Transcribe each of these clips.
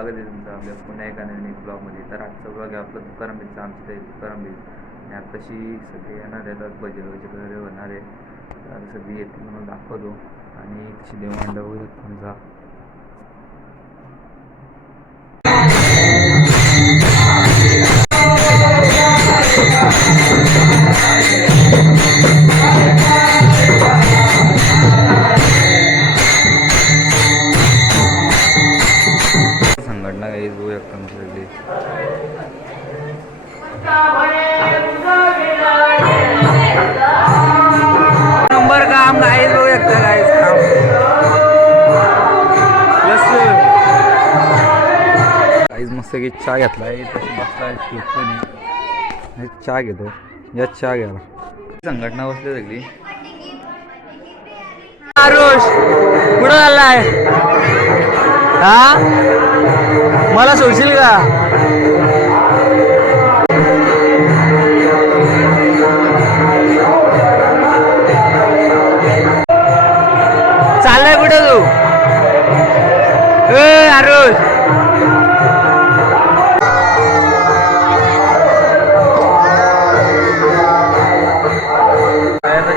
स्वागत आहे तुमचं आपल्या पुन्हा एका नवीन ब्लॉगमध्ये. तर आजचा ब्लॉग आहे आपलं तुकारामचा, आमच्या इथे तुकारामबीज. आणि आत्ताशी सगळे येणार आहेत, भजे वगैरे होणार आहे. तर सगळी येते म्हणून दाखवतो. आणि तशी देवांडा होईल आमचा. संघटना काही जाऊ शकतो सगळी. नंबर काम काही जाऊ शकतं काय काम काहीच मस्त की चहा घेतलाय. तसं बसलाय पण चहा घेतो. या चहा घ्यायला संघटना बसली सगळी. आरुष कुठं चाललाय? हा मला सोडशील का? चाललाय कुठं तू? आरुष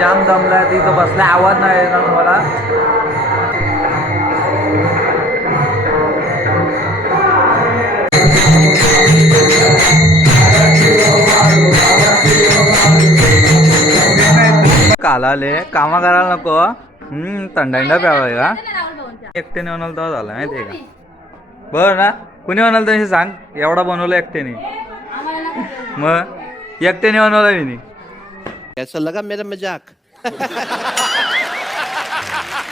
जाम जमलाय तिथं बसलाय. आवाज नाही येणार तुम्हाला. कालाले कामा करायला नको. थंडाईंडा प्यावा का? एकट्याने बनवलं तेव्हा झालं माहितीये का? बरं ना, कुणी बनवलं तशी सांग. एवढा बनवलं एकट्याने. मग एकट्याने बनवलं मी. कैसा लगा मेरा मजाक?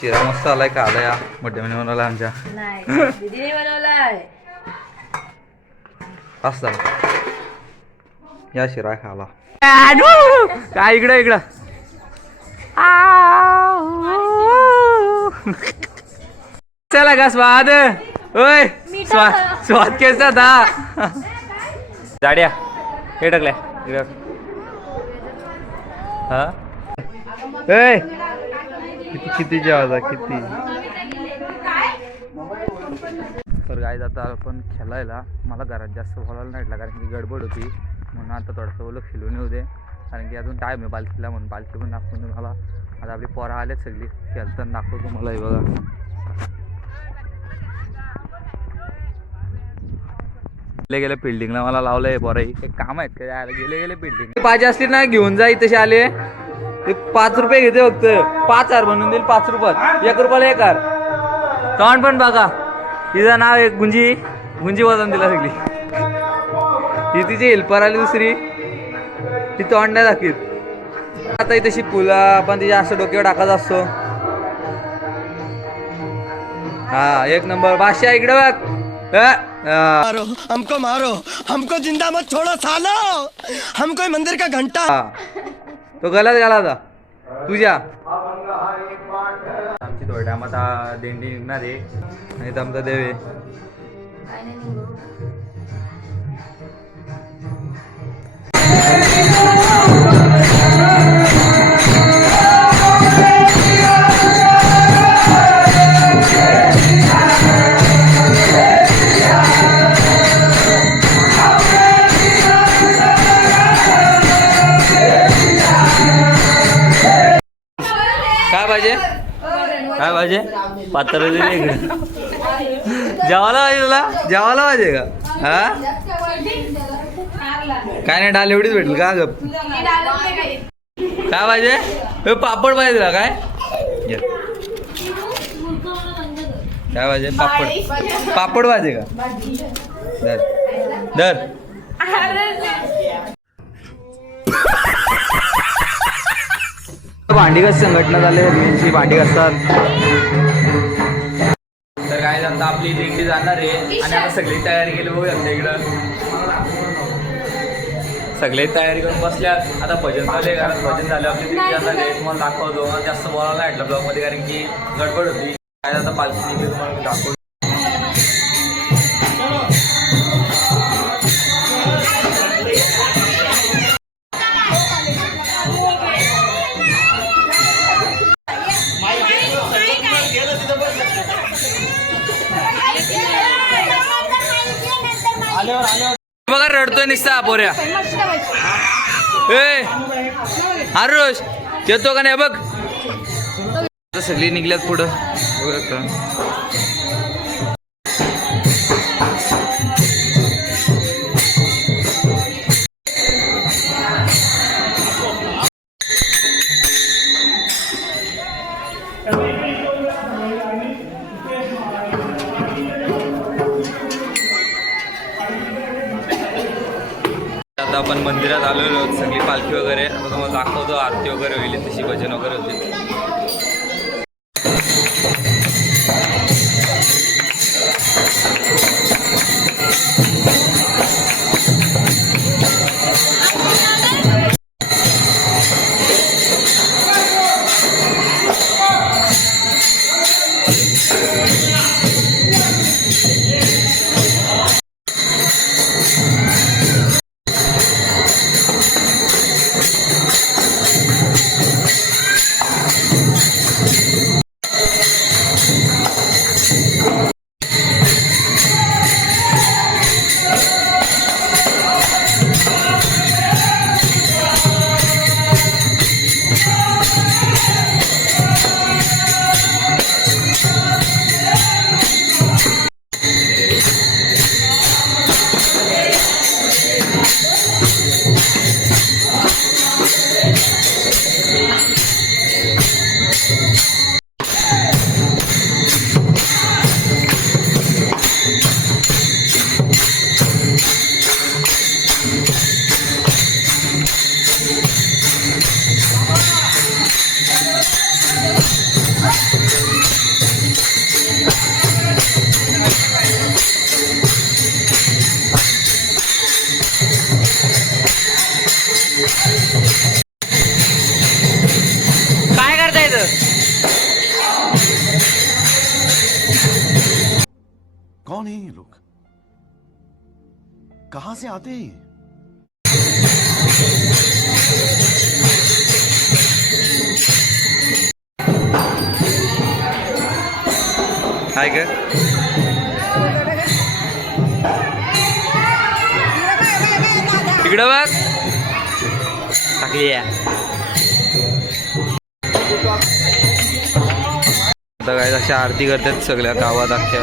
शिरा मस्त आलाय का? आला या मोठ्या बनवला आमच्या. असं या शिरा खाला काय इकडं इकडं. चला का स्वाद? ओय स्वाद कैसा था? जाड्या हे टाकल्या हा किती जेवायचा किती. तर गाईज आता आपण खेळायला. मला घरात जास्त बोलायला नाही कारण की गडबड होती म्हणून आता थोडंसं ओलं खेळून येऊ दे. कारण की अजून टाईम आहे पालखीला म्हणून पालखी पण दाखवून तुम्हाला. आता आपली पोरं आलेत सगळी खेळताना दाखवतो तुम्हाला. हे बघा गेले बिल्डिंगला मला लावलंय पोराई. एक काम आहेत का गेले बिल्डिंग पाहिजे असली ना घेऊन जाई तसे आले. ते 5 रुपये घेते फक्त. 5 बनवून देईल 5 रुपयात. 1 रुपयाला 1 तोंड पण बघा. तिचं नाव एक गुंजी वजन दिला सगळी. ती तिची हेल्पर आली दुसरी. ती तोंड नाही दाखवीत. आता तशी फुला आपण तिच्या असं डोक्यावर टाकायचा असतो. हा 1 नंबर. बादशाह इकडे बघ. मारो हमको जिंदा मत छोड़ो सालो. हम कोई मंदिर का घंटा. तो गलत घाला था तुझ्या. आमची थोड्या टायमात दिंडी निघणार आहे आणि आमचा देव आहे. काय पाहिजे पात्र इकडे. जेवायला पाहिजे तुला? जेवायला पाहिजे का? हा काय नाही डाल एवढीच भेटेल का? गप काय पाहिजे? पापड पाहिजे तुला? काय काय पाहिजे? पापड पाहिजे का? दर भांडी कशी संघटना झाले यांची भांडी घासतात. तर काय आता आपली दिंडी जाणार आहे आणि आता सगळी तयारी केली बघू शकता. इकडं सगळे तयारी करून बसल्यात. आता भजन झाले कारण भजन झाले आपली दिंडी जाणार आहे. तुम्हाला दाखवतो. जास्त बोलायला वाटलं ब्लॉग मध्ये कारण की गडबड होती. काय आता पालखी तुम्हाला दाखवतो. का निसता पोऱ्या ए आरुष येतो का नाही बघ. आता सगळी निघल्यात पुढं बघू शकता. आता आपण मंदिरात आलेलो आहोत. सगळी पालखी वगैरे आता तुम्हाला दाखवतो. आरती वगैरे होईल तशी भजन वगैरे होते. काय करताय इथं? कौन है ये लोग? कहां से आते हैं ये? हाय ग इकडं बघ टाकली आता काय अशा आरती करतात सगळ्या गावात अख्ख्या.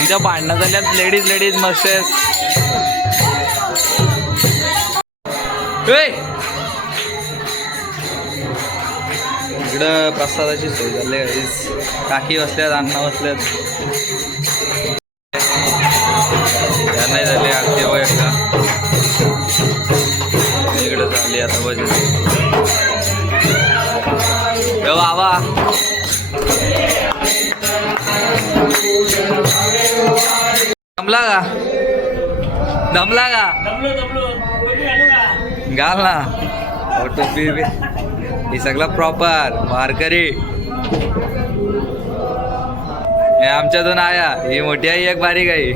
इथं भांडणं झाल्यात लेडीज मस्त इकडं प्रसादाची सोय झाली. काकी बसल्यात, अण्णा बसल्यात, नाही झाली आरती एकदा इकडं झाली. आता बजेट बाबा दमला का? दमला का? घाल ना टोपी हे सगळं प्रॉपर वारकरी. आमच्यातून आया ही मोठी आई एक बारीक आई.